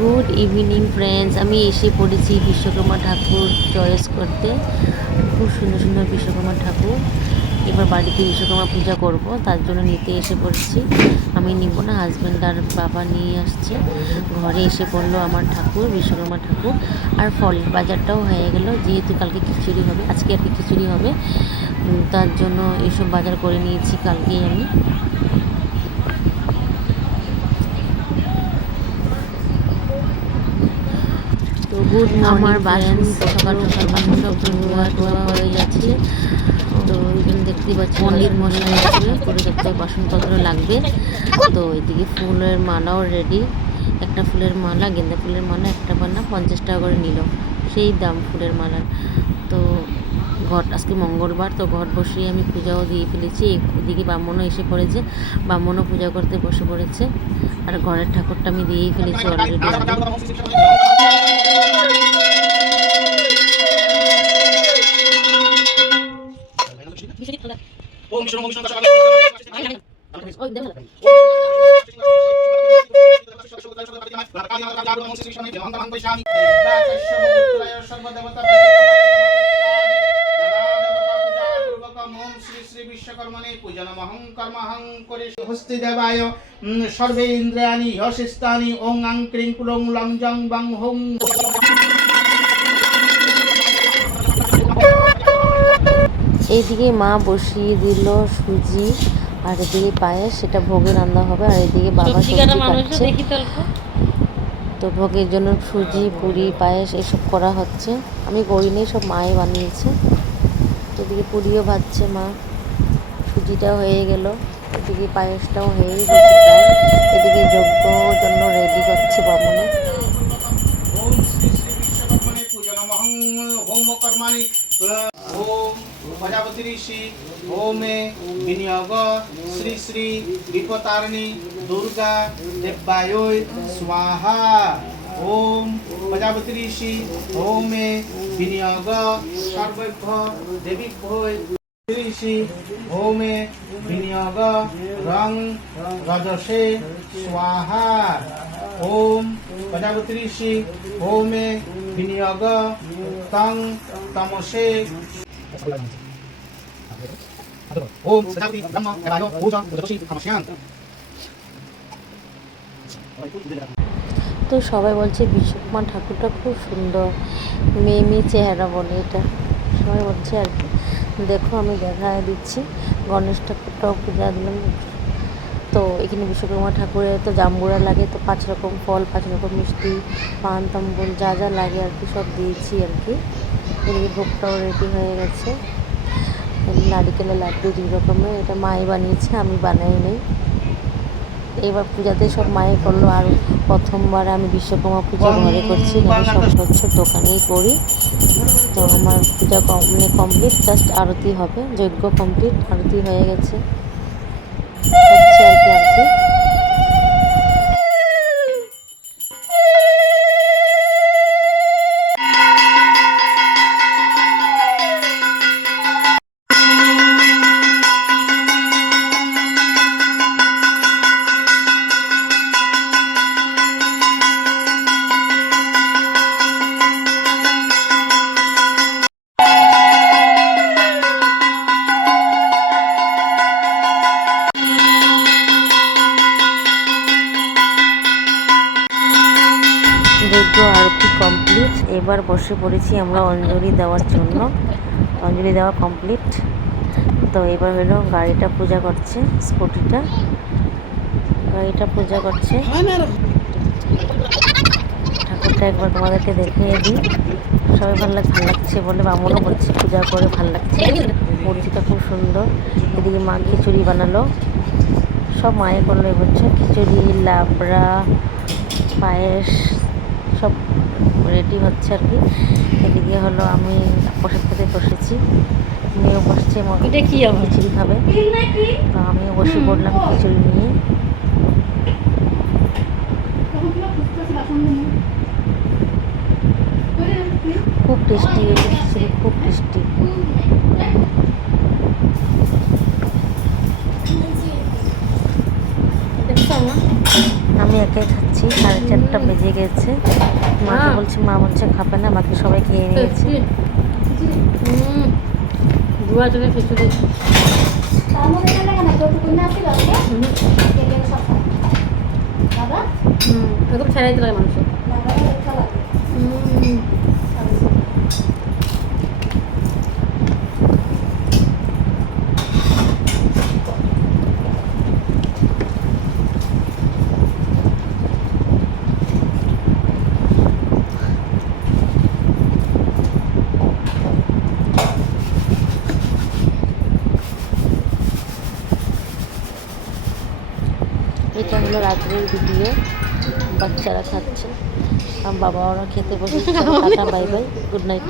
Good evening friends, আমি এসে পড়েছি বিশ্বকর্মা ঠাকুর চয়েস করতে। খুব সুন্দর সুন্দর বিশ্বকর্মা ঠাকুর। এবার বাড়িতে বিশ্বকর্মা পূজা করব, তার জন্য নিতে এসে পড়েছি। আমি নিব না, হাজব্যান্ড আর বাবা নিয়ে আসছে। ঘরে এসে পড়লো আমার ঠাকুর, বিশ্বকর্মা ঠাকুর। আর ফলের বাজারটাও হয়ে গেল, যেহেতু কালকে খিচুড়ি হবে, আজকে আর কি খিচুড়ি হবে, তার জন্য এসব বাজার করে নিয়েছি কালকেই আমি। তো গুড মর্নিং বাসন সকাল সকাল বাসন সব ধোয়া টোয়া হয়ে যাচ্ছে। তো এখানে দেখতেই পাচ্ছি পণ্ডিত মশাই আসবে, পুরো সপ্তাহে বাসনপত্র লাগবে। তো এদিকে ফুলের মালাও রেডি। একটা ফুলের মালা, গেন্দা ফুলের মালা একটা বানা 50 টাকা করে নিল, সেই দাম ফুলের মালার। তো ঘট আজকে মঙ্গলবার, তো ঘট বসিয়ে আমি পূজাও দিয়ে ফেলেছি। এদিকে ব্রাহ্মণও এসে পড়েছে, ব্রাহ্মণও পূজা করতে বসে পড়েছে। আর ঘরের ঠাকুরটা আমি দিয়েই ফেলেছি অলরেডি। সর্বে ইন্দ্রিয়াণি হস্তানি ওং আং ক্রিং কুলং লং জং বং হোং। এইদিকে মা বসিয়ে দিল সুজি, আর এদিকে পায়েস, সেটা ভোগে রান্না হবে। আর এদিকে বাবা সবজি কাটছে। তো ভোগের জন্য সুজি, পুরি, পায়েস এসব করা হচ্ছে। আমি করিনি, সব মায়ে বানিয়েছে। তো এদিকে পুরিও ভাজছে মা, সুজিটাও হয়ে গেল, এদিকে পায়েসটাও হয়েই গেছে প্রায়। এদিকে যজ্ঞ জন্য রেডি করছে বামনে। ওম শ্রী শ্রী বিশ্বকর্মণে পূজনমহং হোম কর্মাণি। ওম প্রজাপতি ঋষি হোমে বিনিয়োগ শ্রী শ্রী বিপতারিণী দুর্গা দেব্যায় স্বাহা। ওম প্রজাপতি ঋষি হোমে বিনিয়োগ সর্বভ্য দেবীভ্যো ঋষি হোমে বিনিয়োগ রং রজসে স্বাহা। ওম প্রজাপতি ঋষি হোমে বিনিয়োগ তং তমসে। ওম প্রজাপতি ব্রহ্ম দেবায় পূজা উদরসি নমস্যাং। তো সবাই বলছে বিশ্বকর্মা ঠাকুরটা খুব সুন্দর, মেয়ে মেয়ে চেহারা বলে এটা, সবাই বলছে আর কি। দেখো আমি দেখা দিচ্ছি, গণেশ ঠাকুরটাও পূজা দিলাম। তো এখানে বিশ্বকর্মা ঠাকুরের তো জাম্বুরা লাগে, তো 5 রকম ফল, 5 রকম মিষ্টি, পান তাম্বুল যা যা লাগে আর কি সব দিয়েছি আর কি। এদিকে ভোগটাও রেডি হয়ে গেছে। নারিকেলের লাড্ডু 2 রকমের, এটা মাই বানিয়েছে, আমি বানাই নেই। এবার পূজাতে সব মায়ে করলো। আর প্রথমবার আমি বিশ্বকর্মা পূজা ঘরে করছি, ঘরে সব স্বচ্ছ দোকানেই করি। তো আমার পূজা মানে কমপ্লিট, জাস্ট আরতি হবে, যজ্ঞ কমপ্লিট, আরতি হয়ে গেছে, হচ্ছে আর কি আরতি। যজ্ঞ আরতি কমপ্লিট। এবার বসে পড়েছি আমরা অঞ্জলি দেওয়ার জন্য। অঞ্জলি দেওয়া কমপ্লিট। তো এবার হলো গাড়িটা পূজা করছে, স্কুটিটা গাড়িটা পূজা করছে। ঠাকুরটা একবার তোমাদেরকে দেখিয়ে দিই। সবাই ভালো লাগছে বলে, বামনও বলছে পূজা করে ভালো লাগছে, মূর্তিটা খুব সুন্দর। এদিকে মা খিচুড়ি বানালো, সব মায়ে করলো এবছর। খিচুড়ি, লাবড়া, পায়েস সব রেডি হচ্ছে আর কি। এদিকে হলো আমি প্রসাদ খেতে বসেছি, মেয়েও বসছে, এটা কি খিচুড়ি খাবে, তো আমিও বসে পড়লাম খিচুড়ি নিয়ে। খুব টেস্টি হয়েছে খিচুড়ি, খুব টেস্টি। দেখছো না? আমি একাই খাচ্ছি, 4:30 বেজে গেছে। মাকে বলছি, মা বলছে খাবে না, বাকি সবাই খেয়ে নিয়েছে। বুয়া চলে খিচুড়ি। এরকম ছেড়াই দিতে লাগে মানুষ। এটা হলো রাত্রের ভিডিও, বাচ্চারা খাচ্ছে আর বাবা ওরা খেতে বসেছে। Tata, bye bye, good night.